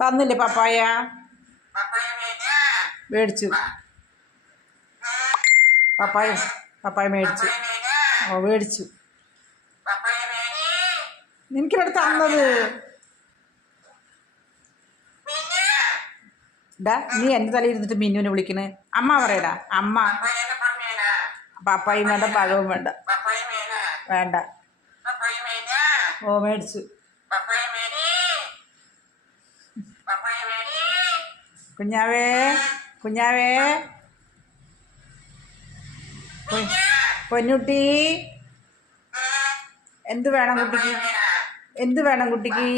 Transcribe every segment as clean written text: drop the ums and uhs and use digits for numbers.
തന്നില്ലേ പപ്പായ? മേടിച്ചു. പപ്പായ പപ്പായ മേടിച്ചു. ഓ മേടിച്ചു. നിനക്കിവിടെ തന്നത്. ഡാ നീ എൻ്റെ തലയിൽ ഇരുന്നിട്ട് മിന്നുവിനെ വിളിക്കണേ. അമ്മ പറയടാ. അമ്മ പപ്പായും വേണ്ട പഴവും വേണ്ട. വേണ്ട. ഓ മേടിച്ചു. കുഞ്ഞാവേ കുഞ്ഞാവേ പൊന്നുട്ടി എന്ത് വേണം കുട്ടിക്ക്? എന്ത് വേണം കുട്ടിക്ക്?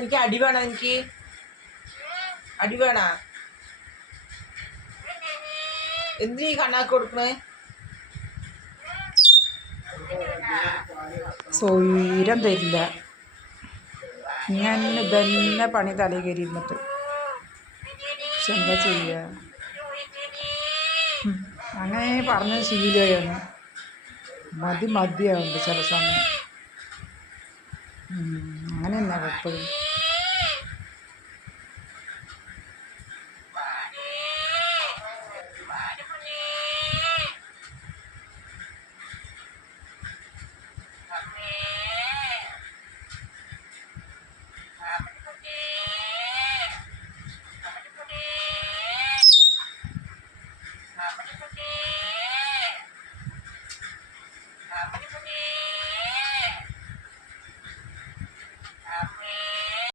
എനിക്ക് അടി വേണം. എനിക്ക് അടി വേണ. എന്തിനീ കണ്ണാക്ക് കൊടുക്കണേ? സ്വൈരം തരില്ല. ഞാൻ ഇതന്നെ പണി തലയിൽ കയറി ഇരുന്നിട്ട്. പക്ഷെ എന്താ ചെയ്യുക? അങ്ങനെ പറഞ്ഞ ശീലമാണ്. മതിയാവുണ്ട് ചില സമയം. അങ്ങനെ തന്നെ എപ്പോഴും.